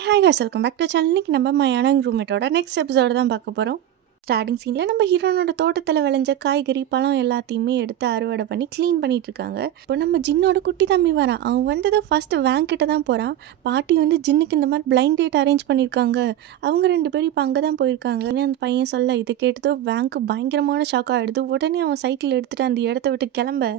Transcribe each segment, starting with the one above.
Hi guys, welcome back to channel. இன்னைக்கு நம்ம மயான ரூம்மேட்டோட நெக்ஸ்ட் எபிசோடு தான் பார்க்க போகிறோம். ஸ்டார்டிங் சீனில் நம்ம ஹீரோனோட தோட்டத்தில் விளைஞ்ச காய்கறி பழம் எல்லாத்தையுமே எடுத்து அறுவடை பண்ணி க்ளீன் பண்ணிட்டு இருக்காங்க. இப்போ நம்ம ஜின்னோட குட்டி தம்பி வரான். அவன் வந்தது ஃபஸ்ட்டு வேங்கிட்ட தான் போகிறான். பாட்டி வந்து ஜின்னுக்கு இந்த மாதிரி பிளைண்ட் டேட் அரேஞ்ச் பண்ணியிருக்காங்க. அவங்க 2 பேரும் இப்போ அங்கே தான் போயிருக்காங்க. அந்த பையன் சொல்ல இது கேட்டதோ வேங்க்கு பயங்கரமான ஷாக் ஆகிடுது. உடனே அவன் சைக்கிள் எடுத்துகிட்டு அந்த இடத்த விட்டு கிளம்ப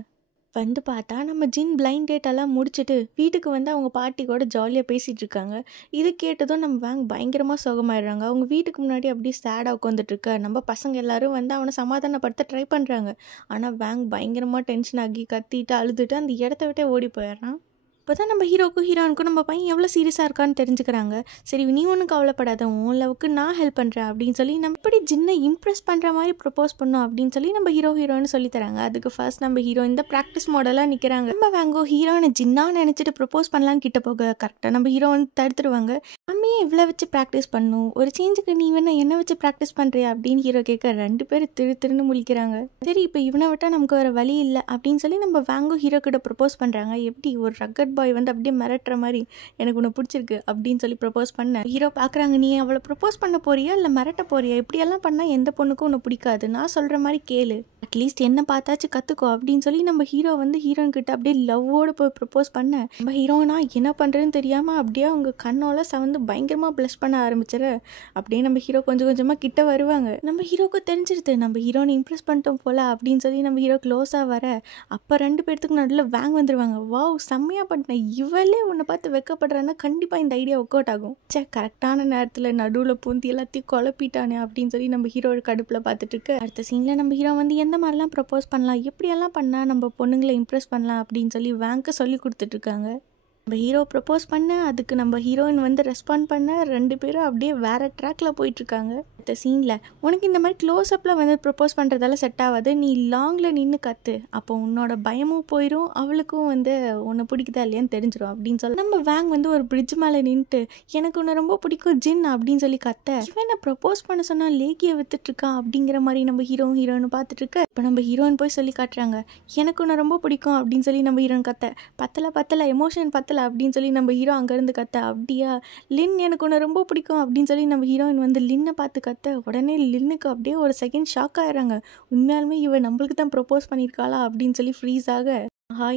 வந்து பார்த்தா நம்ம ஜின் பிளைண்ட் டேட்டெல்லாம் முடிச்சுட்டு வீட்டுக்கு வந்து அவங்க பாட்டி கூட ஜாலியாக பேசிகிட்டு இருக்காங்க. இது கேட்டதும் நம்ம வேங் பயங்கரமாக சோகமாயிடுறாங்க. அவங்க வீட்டுக்கு முன்னாடி அப்படியே சேடாக உட்காந்துட்ருக்க நம்ம பசங்க எல்லாரும் வந்து அவனை சமாதானப்படுத்த ட்ரை பண்ணுறாங்க. ஆனால் வேங் பயங்கரமாக டென்ஷன் ஆகி கத்திட்டு அழுதுட்டு அந்த இடத்த விட்டே ஓடி போயிடுறான். இப்போ தான் நம்ம ஹீரோனுக்கும் நம்ம பையன் எவ்வளோ சீரியஸாக இருக்கான்னு தெரிஞ்சுக்கிறாங்க. சரி நீ ஒன்றும் கவலைப்படாத, உன் லவ்வுக்கு நான் ஹெல்ப் பண்ணுறேன் அப்படின்னு சொல்லி நம்ம இப்படி ஜின்னை இம்ப்ரெஸ் பண்ணுற மாதிரி ப்ரப்போஸ் பண்ணோம் அப்படின்னு சொல்லி நம்ம ஹீரோன்னு சொல்லி தராங்க. அதுக்கு ஃபர்ஸ்ட் நம்ம ஹீரோ இந்த ப்ராக்டிஸ் மாடலாக நிற்கிறாங்க. நம்ம வேங்கோ ஹீரோனை ஜின்னான்னு நினச்சிட்டு ப்ரப்போஸ் பண்ணலான்னு கிட்ட போக கரெக்டாக நம்ம ஹீரோ வந்து தடுத்துருவாங்க. அம்மையே இவ்வளோ வச்சு ப்ராக்டிஸ் பண்ணும், ஒரு சேஞ்சுக்கு நீ வேணா என்ன வச்சு ப்ராக்டிஸ் பண்ணுறியா அப்படின்னு ஹீரோ கேட்க 2 பேர் திருன்னு முழிக்கிறாங்க. சரி இப்போ இவனை விட்டால் நமக்கு வேறு வழி இல்லை அப்படின்னு சொல்லி நம்ம வேங்கோ ஹீரோ கிட்ட ப்ரப்போஸ் பண்ணுறாங்க. எப்படி ஒரு ரக்கட் பாய் வந்து அப்படியே மிரட்டுற மாதிரி எனக்கு உன்னை பிடிச்சிருக்கு அப்படின்னு சொல்லி ப்ரப்போஸ் பண்ண ஹீரோ பார்க்குறாங்க. நீ அவளை ப்ரப்போஸ் பண்ண போறியா இல்லை மிரட்ட போறியா? இப்படியெல்லாம் பண்ணால் எந்த பொண்ணுக்கும் உன்னை பிடிக்காது, நான் சொல்கிற மாதிரி கேளு, அட்லீஸ்ட் என்ன பார்த்தாச்சும் கற்றுக்கோ அப்படின்னு சொல்லி நம்ம ஹீரோ வந்து ஹீரோயின் கிட்ட அப்படியே லவ்வோடு போய் ப்ரப்போஸ் பண்ண நம்ம ஹீரோனா என்ன பண்ணுறதுன்னு தெரியாமல் அப்படியே அவங்க கண்ணோல சவந்து பயங்கரமாக ப்ளஷ் பண்ண ஆரம்பிச்சிரு. அப்படியே நம்ம ஹீரோ கொஞ்சம் கொஞ்சமாக கிட்ட வருவாங்க. நம்ம ஹீரோக்கு தெரிஞ்சிருது நம்ம ஹீரோனை இம்ப்ரெஸ் பண்ணிட்டோம் போல அப்படின்னு சொல்லி நம்ம ஹீரோ க்ளோஸாக வர அப்போ 2 பேர்த்துக்கு நடுவில் வேங் வந்துடுவாங்க. வாவ் செம்மையாக பண்ணிட்டேன், இவளே உன்னை பார்த்து வெக்கப்படுறான்னா கண்டிப்பாக இந்த ஐடியா ஒர்க் அவுட் ஆகும். கரெக்டான நேரத்தில் நடுவில் பூந்தி எல்லாத்தையும் குழப்பிட்டானே அப்படின்னு சொல்லி நம்ம ஹீரோ கடுப்பில் பார்த்துட்டு இருக்கு. அடுத்த சீனில் நம்ம ஹீரோ வந்து எந்த மாதிரிலாம் ப்ரப்போஸ் பண்ணலாம், எப்படியெல்லாம் பண்ணால் நம்ம பொண்ணுங்களை இம்ப்ரெஸ் பண்ணலாம் அப்படின்னு சொல்லி வேங்க்கு சொல்லி கொடுத்துட்ருக்காங்க. நம்ம ஹீரோ ப்ரப்போஸ் பண்ண அதுக்கு நம்ம ஹீரோயின் வந்து ரெஸ்பாண்ட் பண்ண 2 பேரும் அப்படியே வேறு ட்ராக்கில் போயிட்டுருக்காங்க. இந்த சீனில் உனக்கு இந்த மாதிரி க்ளோஸ்அப்பில் வந்து ப்ரப்போஸ் பண்ணுறதால செட் ஆகாது, நீ லாங்கில் நின்று கற்று, அப்போ உன்னோட பயமும் போயிடும், அவளுக்கும் வந்து உன்னை பிடிக்குதா இல்லையான்னு தெரிஞ்சிடும் அப்படின்னு சொல்லி நம்ம வேங் வந்து ஒரு பிரிட்ஜ் மேலே நின்றுட்டு எனக்கு உன்னை ரொம்ப பிடிக்கும் ஜின் அப்படின்னு சொல்லி கத்த இவன் ப்ரப்போஸ் பண்ண சொன்னால் லேகியை வித்துட்ருக்கான் அப்படிங்கிற மாதிரி நம்ம ஹீரோன்னு பார்த்துட்டு இருக்க. இப்போ நம்ம ஹீரோயின் போய் சொல்லி காட்டுறாங்க எனக்கு உன்னை ரொம்ப பிடிக்கும் அப்படின்னு சொல்லி நம்ம ஹீரோயின் கத்த பத்தலை எமோஷன் பத்தலை அப்படின்னு சொல்லி நம்ம ஹீரோ அங்கேருந்து கத்த அப்படியா லின் எனக்கு ஒன்று ரொம்ப பிடிக்கும் அப்படின்னு சொல்லி நம்ம ஹீரோயின் வந்து லின்னை பார்த்து கத்த உடனே லின்னுக்கு அப்படியே ஒரு செகண்ட் ஷாக் ஆகிறாங்க. உண்மையாலுமே இவன் நம்மளுக்கு தான் ப்ரப்போஸ் பண்ணியிருக்காளா அப்படின்னு சொல்லி ஃப்ரீஸ் ஆக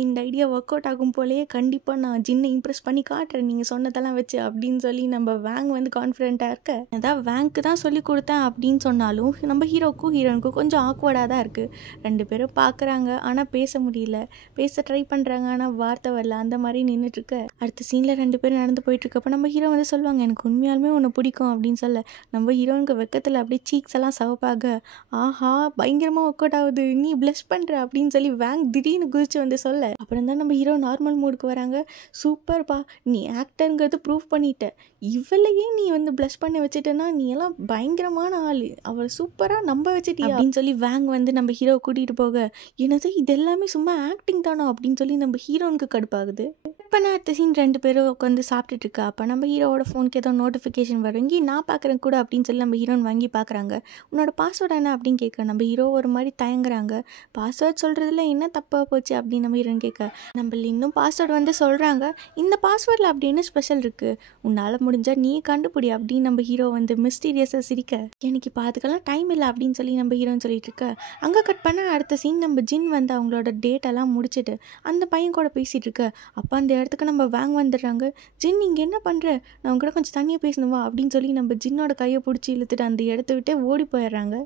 இந்த ஐடியா ஒர்க் அவுட் ஆகும் போலேயே கண்டிப்பாக நான் ஜின்னை இம்ப்ரெஸ் பண்ணி காட்டுறேன் நீங்கள் சொன்னதெல்லாம் வச்சு அப்படின்னு சொல்லி நம்ம வேங் வந்து கான்ஃபிடென்ட்டாக இருக்க. அதான் வேங்க்கு தான் சொல்லி கொடுத்தேன் அப்படின்னு சொன்னாலும் நம்ம ஹீரோனுக்கும் கொஞ்சம் ஆக்வர்டாக தான் இருக்குது. 2 பேரும் பார்க்குறாங்க ஆனால் பேச முடியல, பேச ட்ரை பண்ணுறாங்க ஆனால் வார்த்தை வரல, அந்த மாதிரி நின்றுட்டுருக்க. அடுத்த சீனில் 2 பேரும் நடந்து போயிட்டுருக்கப்போ நம்ம ஹீரோ வந்து சொல்லுவாங்க எனக்கு உண்மையாலுமே ஒன்று பிடிக்கும் அப்படின்னு சொல்ல நம்ம ஹீரோனுக்கு வெக்கத்தில் அப்படியே சீக்ஸ் எல்லாம் சவப்பாக ஆஹா பயங்கரமாக ஒர்க் அவுட் ஆகுது, நீ ப்ளஷ் பண்ணுற அப்படின்னு சொல்லி வேங் திடீர்னு குதிச்சு வந்து சொல்ல அப்புறம் தான் நம்ம ஹீரோ நார்மல் மூடுக்கு வராங்க. சூப்பர்ப்பா, நீ ஆக்டருங்கிறது ப்ரூவ் பண்ணிட்ட, இவளையே நீ வந்து ப்ளஷ் பண்ண வச்சுட்டேன்னா நீ எல்லாம் பயங்கரமான ஆள், அவள் சூப்பராக நம்ப வச்சுட்டியா அப்படின்னு சொல்லி வேங் வந்து நம்ம ஹீரோ கூட்டிகிட்டு போக என்னது இது எல்லாமே சும்மா ஆக்டிங் தானோ அப்படின்னு சொல்லி நம்ம ஹீரோனுக்கு கடுப்பாகுது. இப்போ நான் அடுத்த சீன் 2 பேரும் உட்காந்து சாப்பிட்டுட்டு இருக்கா. அப்போ நம்ம ஹீரோவோட ஃபோனுக்கு ஏதோ நோட்டிஃபிகேஷன் வரும். இங்கே நான் பார்க்குறேன் கூட அப்படின்னு சொல்லி நம்ம ஹீரோன் வாங்கி பார்க்குறாங்க. உன்னோட பாஸ்வேர்டு என்ன அப்படின்னு கேட்க நம்ம ஹீரோ ஒரு மாதிரி தயங்குறாங்க. பாஸ்வேர்ட் சொல்கிறதுல என்ன தப்பாக போச்சு அப்படின்னு நம்ம ஹீரோன் கேட்க நம்ம இன்னும் பாஸ்வேர்டு வந்து சொல்கிறாங்க. இந்த பாஸ்வேர்டில் அப்படி என்ன ஸ்பெஷல் இருக்குது, உன்னால் முடிஞ்சால் நீ கண்டுபிடி அப்படின்னு நம்ம ஹீரோ வந்து மிஸ்டீரியஸாக சிரிக்க எனக்கு இப்போ அதுக்கெல்லாம் டைம் இல்லை அப்படின்னு சொல்லி நம்ம ஹீரோன்னு சொல்லிட்டு இருக்க. அங்கே கட் பண்ண அடுத்த சீன் நம்ம ஜின் வந்து அவங்களோட டேட்டெல்லாம் முடிச்சுட்டு அந்த பையன் கூட பேசிகிட்டு இருக்க. அப்போ அந்த இடத்துக்கு நம்ம வேங் வந்துடுறாங்க. ஜின் நீங்கள் என்ன பண்ணுற, நான் கூட கொஞ்சம் தனியாக பேசணுமா அப்படின்னு சொல்லி நம்ம ஜின்னோட கையை பிடிச்சி இழுத்துட்டு அந்த இடத்த விட்டே ஓடி போயிடுறாங்க.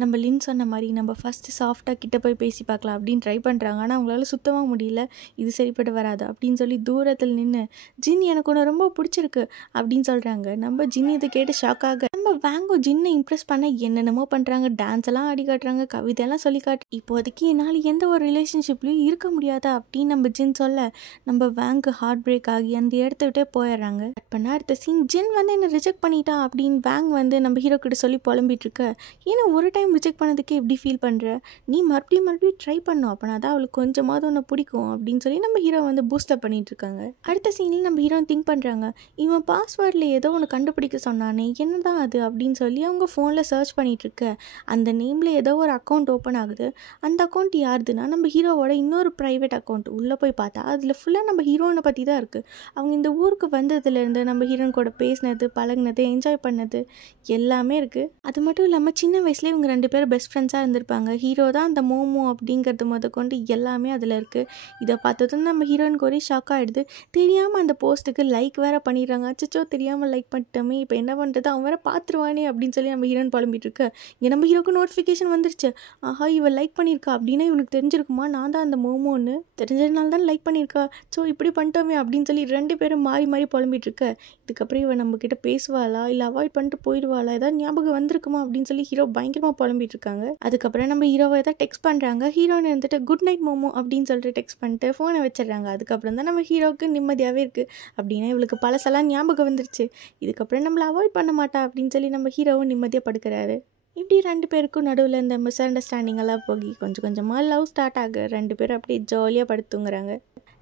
நம்ம லின் சொன்ன மாதிரி நம்ம ஃபஸ்ட்டு சாஃப்டாக கிட்ட போய் பேசி பார்க்கலாம் அப்படின்னு ட்ரை பண்ணுறாங்க. ஆனால் அவங்களால சுத்தமாக முடியல, இது சரிப்பட்டு வராது அப்படின்னு சொல்லி தூரத்தில் நின்று ஜின் எனக்கு ஒன்று ரொம்ப பிடிச்சிருக்கு அப்படின்னு சொல்கிறாங்க. நம்ம ஜின் இதை கேட்டு ஷாக்காக நம்ம வேங்கோ ஜின்னை இம்ப்ரெஸ் பண்ண என்னென்னமோ பண்ணுறாங்க, டான்ஸ் எல்லாம் ஆடி காட்டுறாங்க, கவிதையெல்லாம் சொல்லி காட்டு, இப்போதைக்கு என்னால் எந்த ஒரு ரிலேஷன்ஷிப்லையும் இருக்க முடியாதா அப்படின்னு நம்ம ஜின் சொல்ல நம்ம வேங்கு ஹார்ட் பிரேக் ஆகி அந்த இடத்த விட்டே போயிடுறாங்க. கட் பண்ண அடுத்த சீன் ஜின் வந்து என்னை ரிஜெக்ட் பண்ணிட்டா அப்படின்னு வேங் வந்து நம்ம ஹீரோ கிட்ட சொல்லி புலம்பிட்டு இருக்க. ஏன்னா ஒரு டைம் டைம் ரிஜெக்ட் பண்ணதுக்கே எப்படி ஃபீல் பண்ணுற, நீ மறுபடியும் ட்ரை பண்ணும், அப்போனா தான் அவளுக்கு கொஞ்சமாவது ஒன்று பிடிக்கும் அப்படின்னு சொல்லி நம்ம ஹீரோ வந்து பூஸ்டப் பண்ணிட்டு இருக்காங்க. அடுத்த சீனில் நம்ம ஹீரோ திங்க் பண்ணுறாங்க, இவன் பாஸ்வேர்டில் ஏதோ ஒன்று கண்டுபிடிக்க சொன்னானே, என்னதான் அது அப்படின்னு சொல்லி அவங்க ஃபோனில் சர்ச் பண்ணிட்டு இருக்க அந்த நேமில் ஏதோ ஒரு அக்கௌண்ட் ஓப்பன் ஆகுது. அந்த அக்கௌண்ட் யாருதுன்னா நம்ம ஹீரோவோட இன்னொரு ப்ரைவேட் அக்கௌண்ட். உள்ளே போய் பார்த்தா அதில் ஃபுல்லாக நம்ம ஹீரோனை பற்றி தான் இருக்குது. அவங்க இந்த ஊருக்கு வந்ததுலேருந்து நம்ம ஹீரோன் கூட பேசினது, பழகினது, என்ஜாய் பண்ணது எல்லாமே இருக்குது. அது மட்டும் இல்லாமல் சின்ன வயசுலேயே இவங்க 2 பேரும் பெஸ்ட் ஃப்ரெண்ட்ஸாக இருந்திருப்பாங்க. ஹீரோ தான் அந்த மோமோ அப்படிங்கிறது முதற்கொண்டு எல்லாமே அதில் இருக்குது. இதை பார்த்ததும் நம்ம ஹீரோயினுக்கு ஒரே ஷாக் ஆகிடுது. தெரியாமல் அந்த போஸ்ட்டுக்கு லைக் வேறு பண்ணிடுறாங்க. அச்சோ தெரியாமல் லைக் பண்ணிட்டோமே, இப்போ என்ன பண்ணுறது, அவன் வேறு பார்த்துருவானே அப்படின்னு சொல்லி நம்ம ஹீரோயின் புலம்பிட்டு இருக்கு. இங்கே நம்ம ஹீரோக்கு நோட்டிஃபிகேஷன் வந்துருச்சு. ஆஹா இவன் லைக் பண்ணியிருக்கா அப்படின்னா இவனுக்கு தெரிஞ்சிருக்குமா நான் தான் அந்த மோமோன்னு, தெரிஞ்சதுனால தான் லைக் பண்ணியிருக்கா, ஸோ இப்படி பண்ணிட்டோமே அப்படின்னு சொல்லி 2 பேரும் மாறி மாறி புலம்பிட்டு இருக்க. இதுக்கப்புறம் இவன் நம்மக்கிட்ட பேசுவாளா இல்லை அவாய்ட் பண்ணிட்டு போயிடுவாளா, ஏதாவது ஞாபகம் வந்திருக்குமா அப்படின்னு சொல்லி ஹீரோ பயங்கரமாக புலம்பிட்டு இருக்காங்க. அதுக்கப்புறம் நம்ம ஹீரோவை ஏதாவது டெக்ஸ்ட் பண்ணுறாங்க. ஹீரோன்னு இருந்துட்டு குட் நைட் மோமோ அப்படின்னு சொல்லிட்டு டெக்ஸ்ட் பண்ணிட்டு ஃபோனை வச்சிடுறாங்க. அதுக்கப்புறம் தான் நம்ம ஹீரோவுக்கு நிம்மதியாகவே இருக்குது. அப்படின்னா இவளுக்கு பழசெல்லாம் ஞாபகம் வந்துருச்சு, இதுக்கப்புறம் நம்மளை அவாய்ட் பண்ண மாட்டா அப்படின்னு சொல்லி நம்ம ஹீரோவும் நிம்மதியாக படுக்கிறாரு. இப்படி 2 பேருக்கும் நடுவில் இந்த மிஸ் அண்டர்ஸ்டாண்டிங் எல்லாம் போகி கொஞ்சம் கொஞ்சமாக லவ் ஸ்டார்ட் ஆக 2 பேரும் அப்படியே ஜாலியாக படுத்துங்கிறாங்க.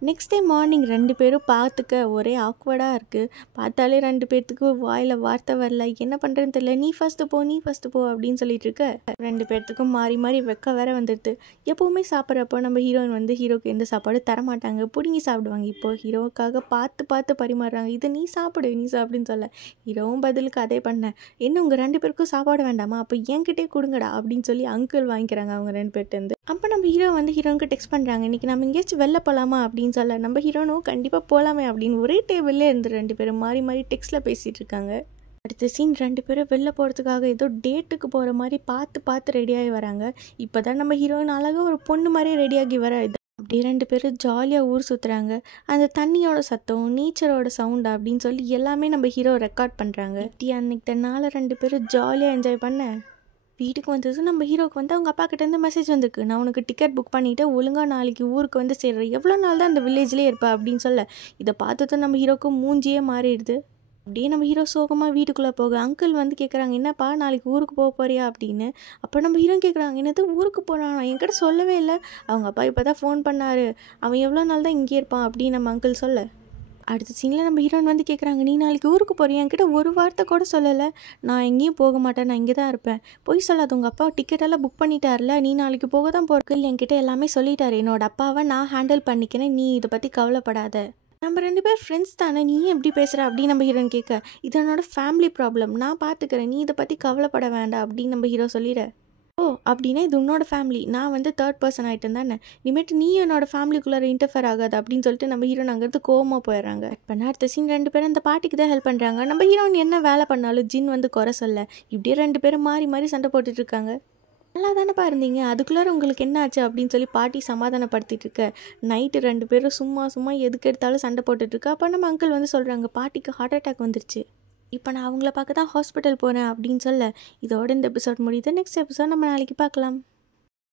நெக்ஸ்ட் டே மார்னிங் 2 பேரும் பார்த்துக்க ஒரே ஆக்வர்டாக இருக்குது. பார்த்தாலே 2 பேர்த்துக்கு வாயில் வார்த்தை வரல, என்ன பண்ணுறதுன்னு தெரியல. நீ ஃபஸ்ட்டு போ அப்படின்னு சொல்லிட்டு இருக்க. 2 பேர்த்துக்கும் மாறி மாறி வெக்க வேற வந்துடுது. எப்போவுமே சாப்பிட்றப்போ நம்ம ஹீரோயின் வந்து ஹீரோக்கு எந்த சாப்பாடு தரமாட்டாங்க, பிடுங்கி சாப்பிடுவாங்க. இப்போது ஹீரோவுக்காக பார்த்து பரிமாறுறாங்க. இதை நீ சாப்பிடுன்னு சொல்ல ஹீரோவும் பதிலுக்கு அதே பண்ணேன், என்ன உங்கள் 2 பேருக்கும் சாப்பாடு வேண்டாமா, அப்போ என்கிட்டே கொடுங்கடா அப்படின்னு சொல்லி அங்கிள் வாங்கிக்கிறாங்க அவங்க 2 பேர்ட்டேருந்து. அப்போ நம்ம ஹீரோ வந்து ஹீரோனுக்கு டெக்ஸ்ட் பண்ணுறாங்க, இன்றைக்கி நம்ம எங்கேயாச்சும் வெளில போகலாமா அப்படின்னு சொல்ல நம்ம ஹீரோனும் கண்டிப்பாக போகலாமே அப்படின்னு ஒரே டேபிள்லே இருந்து 2 பேரும் மாறி மாறி டெக்ஸ்ட்டில் பேசிகிட்டு இருக்காங்க. அடுத்த சீன் 2 பேரும் வெளில போகிறதுக்காக ஏதோ டேட்டுக்கு போகிற மாதிரி பார்த்து ரெடியாகி வராங்க. இப்போ தான் நம்ம ஹீரோயின் அழகாக ஒரு பொண்ணு மாதிரியே ரெடியாகி வர இது. அப்படியே 2 பேரும் ஜாலியாக ஊர் சுற்றுறாங்க. அந்த தண்ணியோட சத்தம், நேச்சரோட சவுண்ட் அப்படின்னு சொல்லி எல்லாமே நம்ம ஹீரோ ரெக்கார்ட் பண்ணுறாங்க. இப்படி அன்னைக்கு தன்னால் 2 பேரும் ஜாலியாக என்ஜாய் பண்ண வீட்டுக்கு வந்தது நம்ம ஹீரோக்கு வந்து அவங்க அப்பா கிட்டேருந்து மெசேஜ் வந்திருக்கு, நான் உனக்கு டிக்கெட் புக் பண்ணிவிட்டு ஒழுங்காக நாளைக்கு ஊருக்கு வந்து சேர்றேன், எவ்வளோ நாள் தான் அந்த வில்லேஜ்லேயே இருப்பா அப்படின்னு சொல்ல இதை பார்த்ததும் நம்ம ஹீரோக்கு மூஞ்சியே மாறிடுது. அப்படியே நம்ம ஹீரோ சோகமாக வீட்டுக்குள்ளே போக அங்கிள் வந்து கேட்குறாங்க, என்னப்பா நாளைக்கு ஊருக்கு போக போறியா அப்படின்னு. அப்போ நம்ம ஹீரோ கேட்குறாங்க, என்னது ஊருக்கு போகிறான், என்கிட்ட சொல்லவே இல்லை, அவங்க அப்பா இப்போ தான் ஃபோன் பண்ணார், அவன் எவ்வளோ நாள் தான் இங்கே இருப்பான் அப்படின்னு நம்ம அங்கிள் சொல்ல. அடுத்த சீனில் நம்ம ஹீரோயின் வந்து கேட்குறாங்க, நீ நாளைக்கு ஊருக்கு போறியா, என்கிட்ட ஒரு வார்த்தை கூட சொல்லலை, நான் எங்கேயும் போக மாட்டேன், நான் இங்கே தான் இருப்பேன், போய் சொல்லாது, உங்கள் அப்பா டிக்கெட்டெல்லாம் புக் பண்ணிட்டார்ல, நீ நாளைக்கு போக தான் போகிறக்கு, என்கிட்ட எல்லாமே சொல்லிட்டாரு, என்னோட அப்பாவை நான் ஹேண்டில் பண்ணிக்கிறேன், நீ இதை பற்றி கவலைப்படாத, நம்ம 2 பேர் ஃப்ரெண்ட்ஸ் தானே, நீ எப்படி பேசுகிற அப்படின்னு நம்ம ஹீரோயின் கேட்க, இது என்னோட ஃபேமிலி ப்ராப்ளம், நான் பார்த்துக்கிறேன், நீ இதை பற்றி கவலைப்பட வேண்டாம் அப்படின்னு நம்ம ஹீரோ சொல்லிட. ஓ அப்படின்னா இது உன்னோட ஃபேமிலி, நான் வந்து 3rd பர்சன் ஆகிட்டேன் தானே, இனிமேட்டு நீ என்னோட ஃபேமிலிக்குள்ளே இன்டர்ஃபேர் ஆகாது அப்படின்னு சொல்லிட்டு நம்ம ஹீரோன் அங்கேருந்து கோவமாக போயிடுறாங்க. இப்போ அடுத்த சீன் 2 பேரும் அந்த பாட்டிக்கு தான் ஹெல்ப் பண்ணுறாங்க. நம்ம ஹீரோன் என்ன வேலை பண்ணாலும் ஜின் வந்து குறை சொல்ல, இப்படியே 2 பேரும் மாறி சண்டை போட்டுட்டு இருக்காங்க. நல்லா தானேப்பா இருந்தீங்க, அதுக்குள்ளார உங்களுக்கு என்ன ஆச்சு அப்படின்னு சொல்லி பாட்டி சமாதானப்படுத்திட்டு இருக்க. நைட்டு 2 பேரும் சும்மா எதுக்கு எடுத்தாலும் சண்டை போட்டுட்ருக்கா. அப்போ நம்ம அங்கிள் வந்து சொல்கிறாங்க, பாட்டிக்கு ஹார்ட் அட்டாக் வந்துருச்சு, இப்போ நான் அவங்கள பார்க்க தான் ஹாஸ்பிட்டல் போகிறேன் அப்படின்னு சொல்ல இதோட இந்த எபிசோட் முடியுது. நெக்ஸ்ட் எபிசோட் நம்ம நாளைக்கு பார்க்கலாம்.